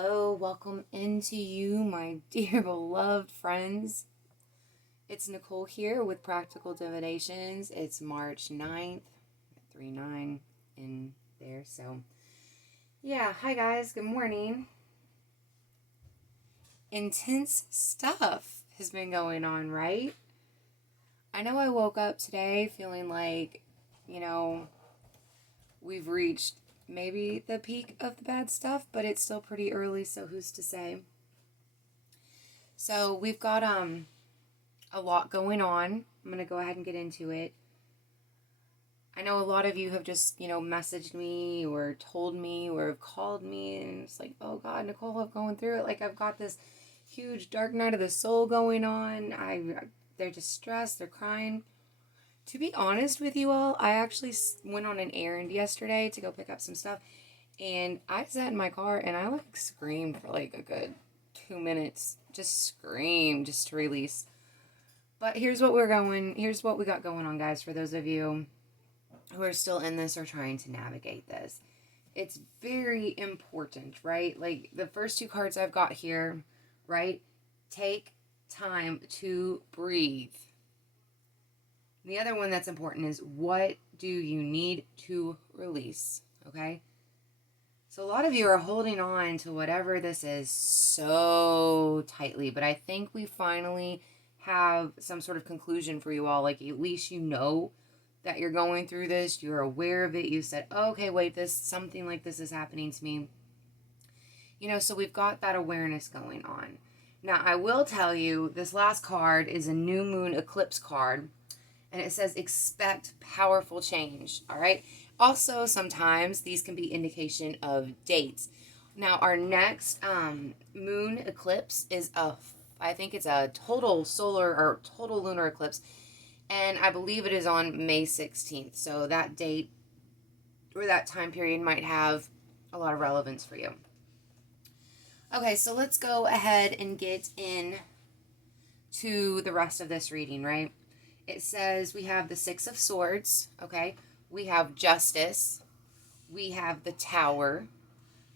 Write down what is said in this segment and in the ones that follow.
Hello, welcome into you, my dear beloved friends. It's Nicole here with Practical Divinations. It's March 9th, 3-9 in there. So, yeah, hi guys, good morning. Intense stuff has been going on, right? I know I woke up today feeling like, we've reached maybe the peak of the bad stuff, but it's still pretty early, so who's to say? So we've got a lot going on. I'm going to go ahead and get into it. I know a lot of you have just, messaged me or told me or have called me, and it's like, oh God, Nicole, I'm going through it. Like, I've got this huge dark night of the soul going on. They're distressed, they're crying. To be honest with you all, I actually went on an errand yesterday to go pick up some stuff, and I sat in my car and I screamed for like a good 2 minutes. Just screamed, just to release. But here's what we got going on, guys, for those of you who are still in this or trying to navigate this. It's very important, right? Like the first two cards I've got here, right? Take time to breathe. The other one that's important is, what do you need to release? Okay? So a lot of you are holding on to whatever this is so tightly, but I think we finally have some sort of conclusion for you all. Like, at least you know that you're going through this, you're aware of it, you said, oh, okay, wait, something like this is happening to me. So we've got that awareness going on. Now, I will tell you, this last card is a new Moon Eclipse card, and it says expect powerful change, all right? Also, sometimes these can be indication of dates. Now, our next Moon Eclipse is I think it's a total solar or total lunar eclipse, and I believe it is on May 16th. So that date or that time period might have a lot of relevance for you. Okay, so let's go ahead and get in to the rest of this reading, right? It says we have the Six of Swords, okay? We have Justice, we have the Tower,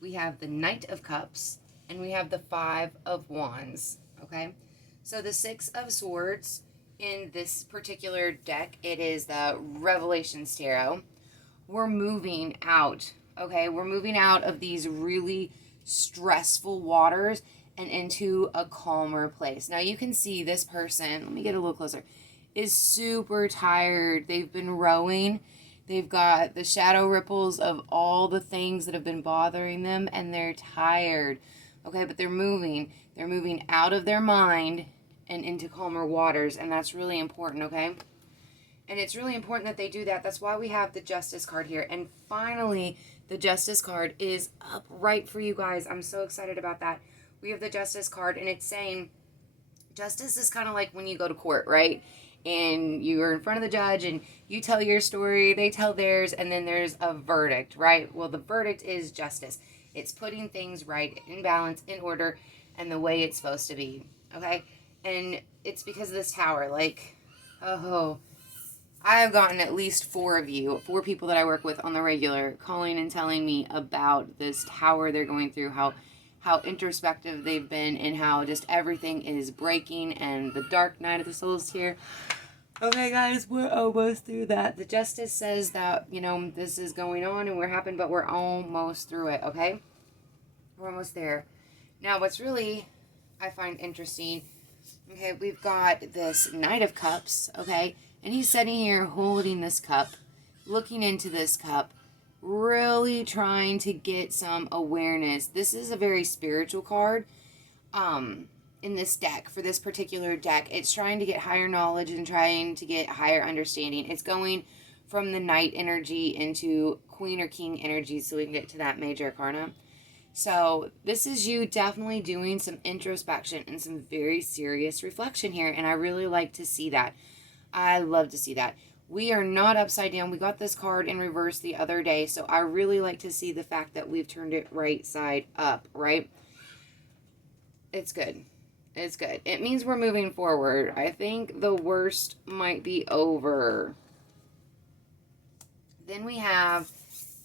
we have the Knight of Cups, and we have the Five of Wands, okay? So the Six of Swords, in this particular deck, it is the Revelations Tarot. We're moving out, okay? We're moving out of these really stressful waters and into a calmer place. Now you can see this person, let me get a little closer, is super tired. They've been rowing. They've got the shadow ripples of all the things that have been bothering them, and they're tired. Okay, but they're moving. They're moving out of their mind and into calmer waters, and that's really important, okay? And it's really important that they do that. That's why we have the Justice card here. And finally, the Justice card is up right for you guys. I'm so excited about that. We have the Justice card, and it's saying justice is kind of like when you go to court, right? And you're in front of the judge and you tell your story, they tell theirs, and then there's a verdict, right? Well, the verdict is justice. It's putting things right, in balance, in order, and the way it's supposed to be, okay? And it's because of this tower. Like, oh, I have gotten at least four people that I work with on the regular, calling and telling me about this tower they're going through, how introspective they've been, and how just everything is breaking, and the dark night of the soul is here. Okay, guys, we're almost through that. The Justice says that, this is going on and we're happy, but we're almost through it, okay? We're almost there. Now, what's really, I find interesting, okay, we've got this Knight of Cups, okay? And he's sitting here holding this cup, looking into this cup, really trying to get some awareness. This is a very spiritual card in this deck. For this particular deck, it's trying to get higher knowledge and trying to get higher understanding. It's going from the Knight energy into Queen or King energy, so we can get to that major arcana. So this is you definitely doing some introspection and some very serious reflection here, and I really like to see that. I love to see that. We are not upside down. We got this card in reverse the other day, so I really like to see the fact that we've turned it right side up, right? It's good. It's good. It means we're moving forward. I think the worst might be over. Then we have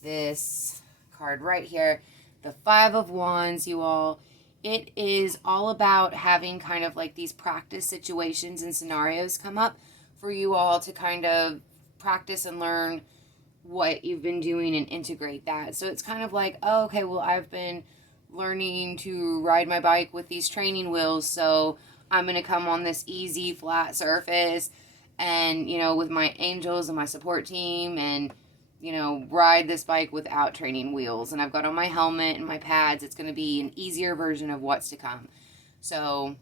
this card right here, the Five of Wands, you all. It is all about having kind of like these practice situations and scenarios come up for you all to kind of practice and learn what you've been doing and integrate that. So it's kind of like, oh, okay, well, I've been learning to ride my bike with these training wheels, so I'm going to come on this easy flat surface and, with my angels and my support team and, ride this bike without training wheels. And I've got on my helmet and my pads. It's going to be an easier version of what's to come. So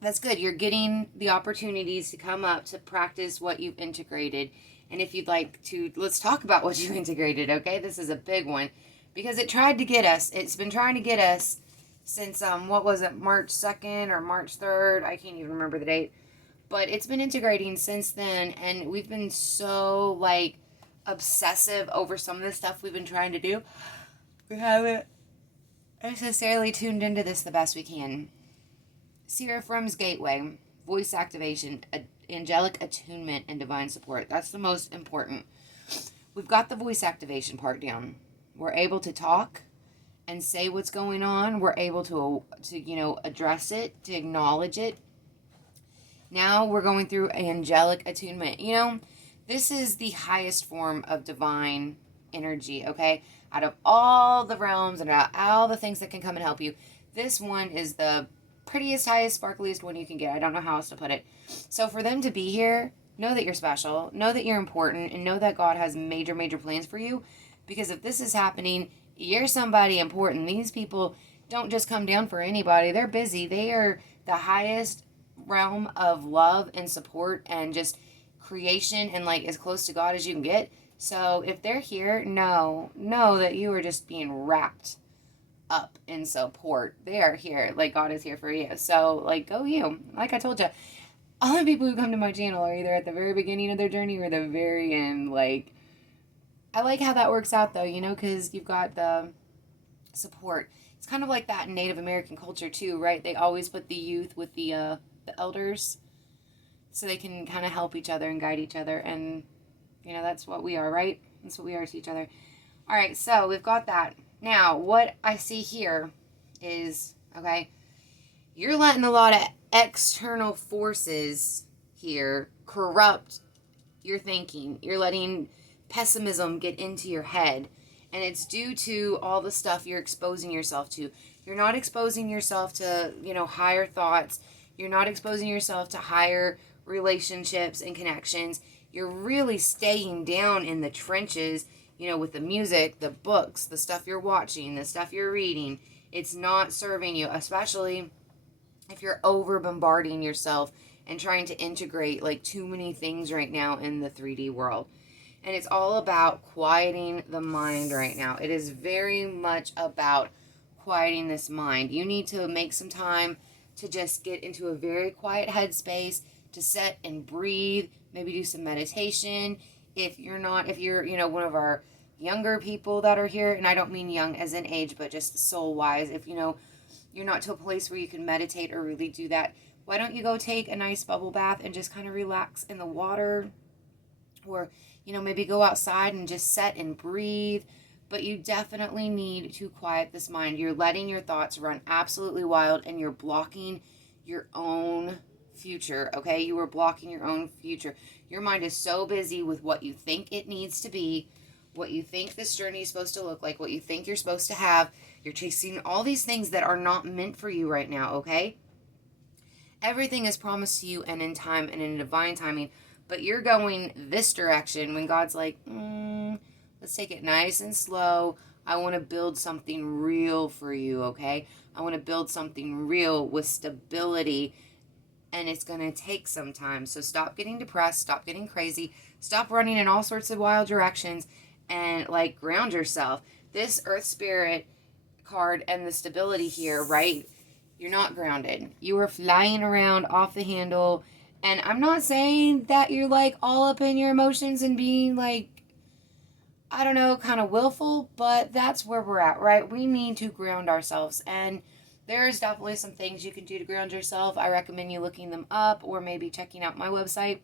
that's good. You're getting the opportunities to come up to practice what you've integrated. And if you'd like to, let's talk about what you integrated, okay? This is a big one because it tried to get us. It's been trying to get us since, what was it, March 2nd or March 3rd? I can't even remember the date. But it's been integrating since then, and we've been so, obsessive over some of the stuff we've been trying to do. We haven't necessarily tuned into this the best we can. Seraphim's Gateway, voice activation, angelic attunement, and divine support. That's the most important. We've got the voice activation part down. We're able to talk and say what's going on. We're able to address it, to acknowledge it. Now we're going through angelic attunement. This is the highest form of divine energy, okay? Out of all the realms and out of all the things that can come and help you, this one is the prettiest, highest, sparkliest one you can get. I don't know how else to put it. So for them to be here, know that you're special, know that you're important, and know that God has major, major plans for you. Because if this is happening, you're somebody important. These people don't just come down for anybody. They're busy. They are the highest realm of love and support and just creation and as close to God as you can get. So if they're here, know that you are just being wrapped up in support. They are here. God is here for you. So go you. Like I told you, all the people who come to my channel are either at the very beginning of their journey or the very end. I like how that works out though, because you've got the support. It's kind of like that in Native American culture too, right? They always put the youth with the elders so they can kind of help each other and guide each other. And, that's what we are, right? That's what we are to each other. All right, so we've got that. Now, what I see here is, okay, you're letting a lot of external forces here corrupt your thinking. You're letting pessimism get into your head. And it's due to all the stuff you're exposing yourself to. You're not exposing yourself to, higher thoughts. You're not exposing yourself to higher relationships and connections. You're really staying down in the trenches, with the music, the books, the stuff you're watching, the stuff you're reading. It's not serving you, especially if you're over bombarding yourself and trying to integrate too many things right now in the 3D world. And it's all about quieting the mind right now. It is very much about quieting this mind. You need to make some time to just get into a very quiet headspace, to sit and breathe, maybe do some meditation. If you're, one of our younger people that are here, and I don't mean young as in age, but just soul-wise, if, you're not to a place where you can meditate or really do that, why don't you go take a nice bubble bath and just kind of relax in the water? Or, maybe go outside and just sit and breathe. But you definitely need to quiet this mind. You're letting your thoughts run absolutely wild and you're blocking your own future, okay? You are blocking your own future. Your mind is so busy with what you think it needs to be, what you think this journey is supposed to look like, what you think you're supposed to have. You're chasing all these things that are not meant for you right now, okay? Everything is promised to you and in time and in divine timing, but you're going this direction when God's like, let's take it nice and slow. I want to build something real for you, okay? I want to build something real with stability, and it's going to take some time. So stop getting depressed, stop getting crazy, stop running in all sorts of wild directions, and ground yourself. This Earth Spirit card and the stability here, right? You're not grounded. You are flying around off the handle. And I'm not saying that you're all up in your emotions and being I don't know, kind of willful, but that's where we're at, right? We need to ground ourselves. And there's definitely some things you can do to ground yourself. I recommend you looking them up or maybe checking out my website,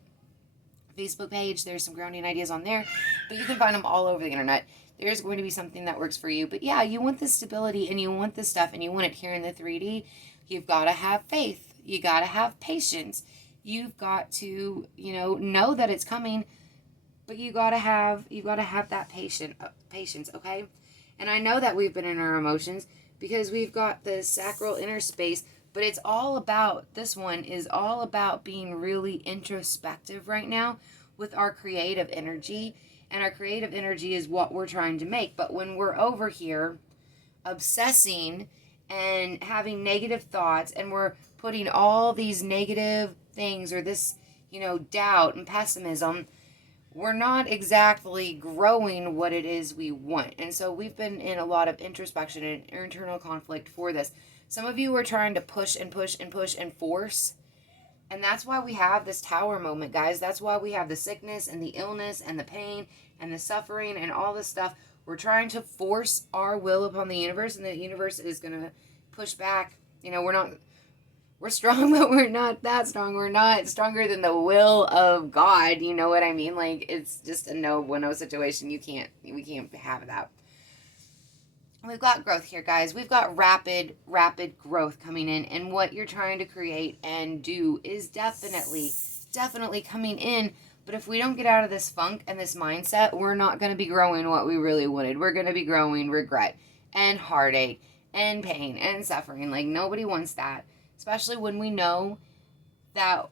Facebook page. There's some grounding ideas on there, but you can find them all over the internet. There's going to be something that works for you. But yeah, you want this stability and you want this stuff and you want it here in the 3D. You've got to have faith. You got to have patience. You've got to, know that it's coming, but you got to have that patience, okay? And I know that we've been in our emotions because we've got the sacral inner space, but this one is all about being really introspective right now with our creative energy. And our creative energy is what we're trying to make. But when we're over here obsessing and having negative thoughts, and we're putting all these negative things or this, doubt and pessimism, we're not exactly growing what it is we want. And so we've been in a lot of introspection and internal conflict for this. Some of you are trying to push and push and push and force. And that's why we have this tower moment, guys. That's why we have the sickness and the illness and the pain and the suffering and all this stuff. We're trying to force our will upon the universe, and the universe is going to push back. We're strong, but we're not that strong. We're not stronger than the will of God. You know what I mean? Like, it's just a no situation. We can't have that. We've got growth here, guys. We've got rapid growth coming in. And what you're trying to create and do is definitely coming in. But if we don't get out of this funk and this mindset, we're not going to be growing what we really wanted. We're going to be growing regret and heartache and pain and suffering. Like, nobody wants that. Especially when we know that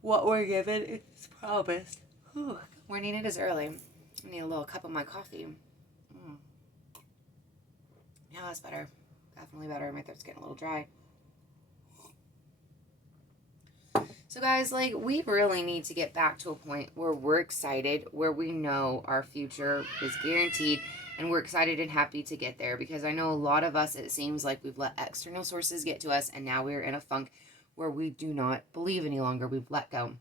what we're given is promised. Whew. Morning, it is early. I need a little cup of my coffee. Yeah, that's better. Definitely better. My throat's getting a little dry. So guys, we really need to get back to a point where we're excited, where we know our future is guaranteed, and we're excited and happy to get there. Because I know a lot of us, it seems like we've let external sources get to us, and now we're in a funk where we do not believe any longer. We've let go.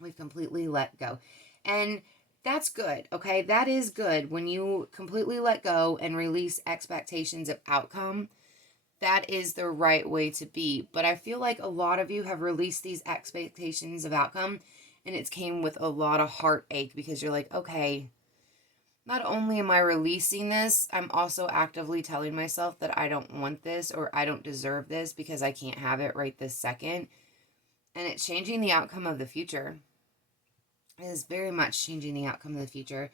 We've completely let go. And that's good, okay? That is good. When you completely let go and release expectations of outcome, that is the right way to be. But I feel like a lot of you have released these expectations of outcome, and it's came with a lot of heartache because you're like, okay, not only am I releasing this, I'm also actively telling myself that I don't want this or I don't deserve this because I can't have it right this second. And it's changing the outcome of the future. It is very much changing the outcome of the future.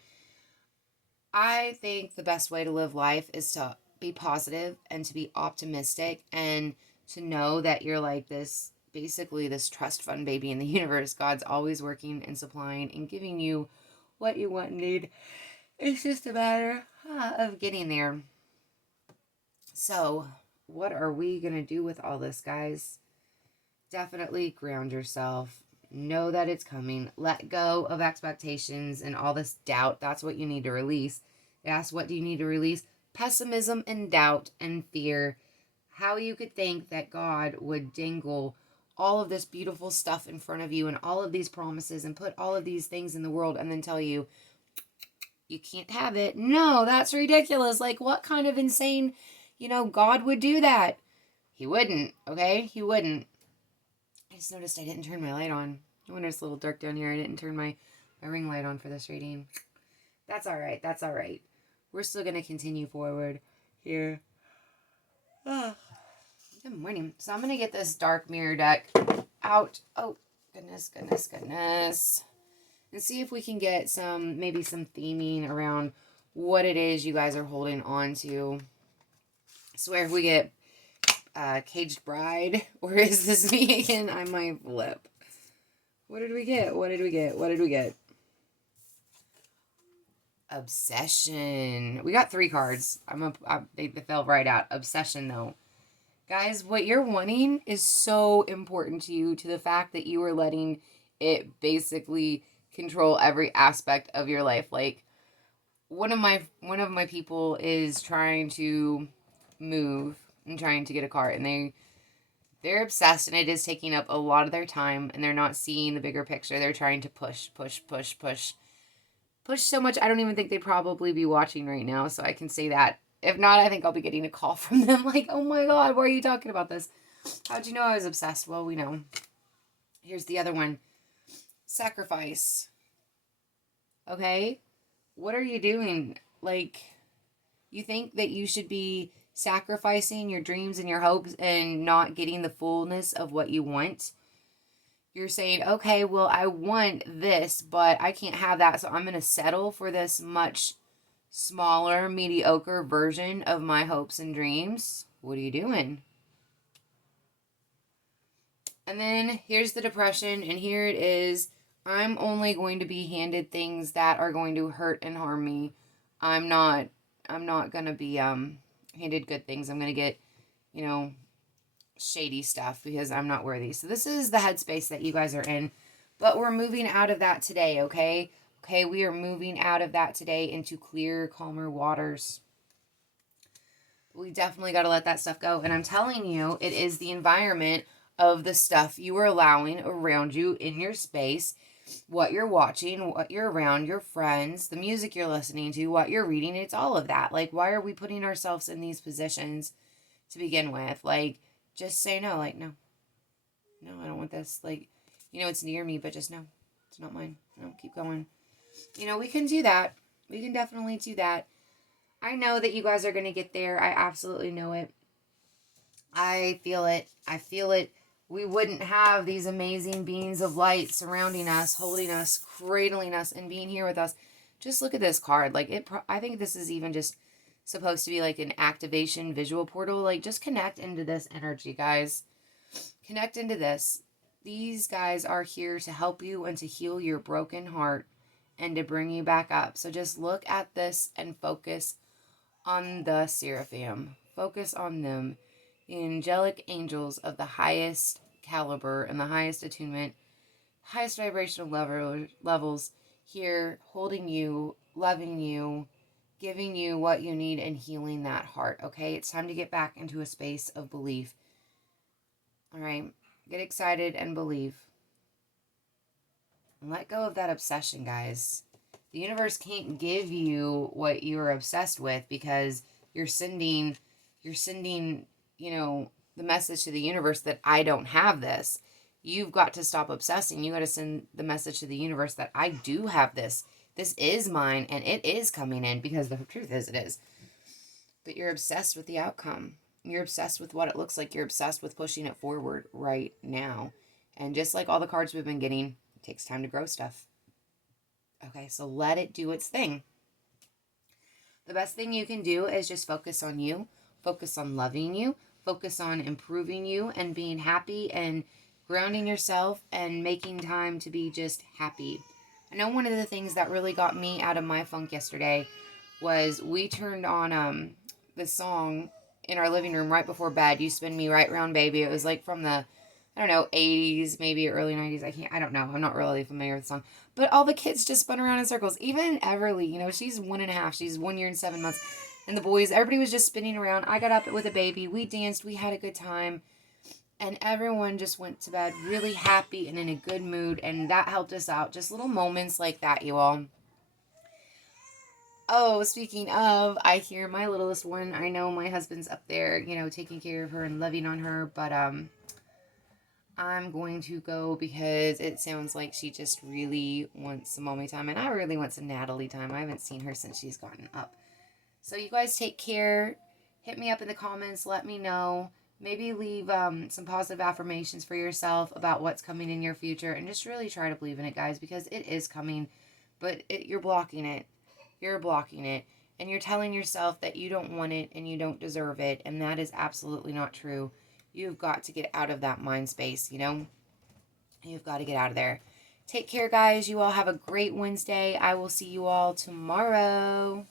I think the best way to live life is to be positive and to be optimistic and to know that you're like this, basically this trust fund baby in the universe. God's always working and supplying and giving you what you want and need. It's just a matter of getting there. So, what are we going to do with all this, guys? Definitely ground yourself. Know that it's coming. Let go of expectations and all this doubt. That's what you need to release. That's what do you need to release? Pessimism and doubt and fear. How you could think that God would dangle all of this beautiful stuff in front of you and all of these promises and put all of these things in the world and then tell you, you can't have it. No, that's ridiculous. Like, what kind of insane, God would do that? He wouldn't, okay? He wouldn't. I just noticed I didn't turn my light on. I wonder it's a little dark down here. I didn't turn my ring light on for this reading. That's all right. That's all right. We're still going to continue forward here. Good morning. So I'm going to get this dark mirror deck out. Oh, goodness. And see if we can get maybe some theming around what it is you guys are holding on to. I swear if we get Caged Bride, or is this me again? I might flip. What did we get? Obsession. We got 3 cards. They fell right out. Obsession, though. Guys, what you're wanting is so important to you, to the fact that you are letting it basically control every aspect of your life. Like, one of my people is trying to move and trying to get a car, and they're obsessed, and it is taking up a lot of their time, and they're not seeing the bigger picture. They're trying to push so much. I don't even think they'd probably be watching right now, so I can say that. If not, I think I'll be getting a call from them like, oh my God, why are you talking about this? How'd you know I was obsessed? Well, we know. Here's the other one. Sacrifice. Okay? What are you doing? Like, you think that you should be sacrificing your dreams and your hopes and not getting the fullness of what you want. You're saying, okay, well, I want this, but I can't have that, so I'm going to settle for this much smaller, mediocre version of my hopes and dreams. What are you doing? And then here's the depression, and here it is. I'm only going to be handed things that are going to hurt and harm me. I'm not going to be handed good things. I'm going to get, you know, shady stuff because I'm not worthy. So this is the headspace that you guys are in. But we're moving out of that today, okay? Okay, we are moving out of that today into clear, calmer waters. We definitely got to let that stuff go. And I'm telling you, it is the environment of the stuff you are allowing around you in your space, what you're watching, what you're around, your friends, the music you're listening to, what you're reading. It's all of that. Like, why are we putting ourselves in these positions to begin with? Like, just say no. Like, no, I don't want this. Like, it's near me, but just no, it's not mine. No, keep going. We can do that. We can definitely do that. I know that you guys are going to get there. I absolutely know it. I feel it. I feel it. We wouldn't have these amazing beings of light surrounding us, holding us, cradling us, and being here with us. Just look at this card. Like, I think this is even just supposed to be like an activation visual portal. Like, just connect into this energy, guys. Connect into this. These guys are here to help you and to heal your broken heart and to bring you back up. So just look at this and focus on the seraphim. Focus on them. The angelic angels of the highest caliber and the highest attunement, highest vibrational levels here, holding you, loving you, giving you what you need, and healing that heart. Okay, it's time to get back into a space of belief. All right, get excited and believe. And let go of that obsession, guys. The universe can't give you what you're obsessed with because you're sending, the message to the universe that I don't have this. You've got to stop obsessing. You got to send the message to the universe that I do have this. This is mine and it is coming in, because the truth is it is. But you're obsessed with the outcome. You're obsessed with what it looks like. You're obsessed with pushing it forward right now. And just like all the cards we've been getting, it takes time to grow stuff. Okay, so let it do its thing. The best thing you can do is just focus on you, focus on loving you, focus on improving you and being happy and grounding yourself and making time to be just happy. I know one of the things that really got me out of my funk yesterday was we turned on the song in our living room right before bed, You Spin Me Right Round Baby. It was like from the 80s, maybe early 90s. I don't know. I'm not really familiar with the song. But all the kids just spun around in circles. Even Everly, she's 1.5. She's 1 year and 7 months. And the boys, everybody was just spinning around. I got up with a baby. We danced. We had a good time. And everyone just went to bed really happy and in a good mood. And that helped us out. Just little moments like that, you all. Oh, speaking of, I hear my littlest one. I know my husband's up there, taking care of her and loving on her. But, I'm going to go because it sounds like she just really wants some mommy time. And I really want some Natalie time. I haven't seen her since she's gotten up. So you guys take care. Hit me up in the comments. Let me know. Maybe leave some positive affirmations for yourself about what's coming in your future. And just really try to believe in it, guys, because it is coming. But you're blocking it. You're blocking it. And you're telling yourself that you don't want it and you don't deserve it. And that is absolutely not true. You've got to get out of that mind space, You've got to get out of there. Take care, guys. You all have a great Wednesday. I will see you all tomorrow.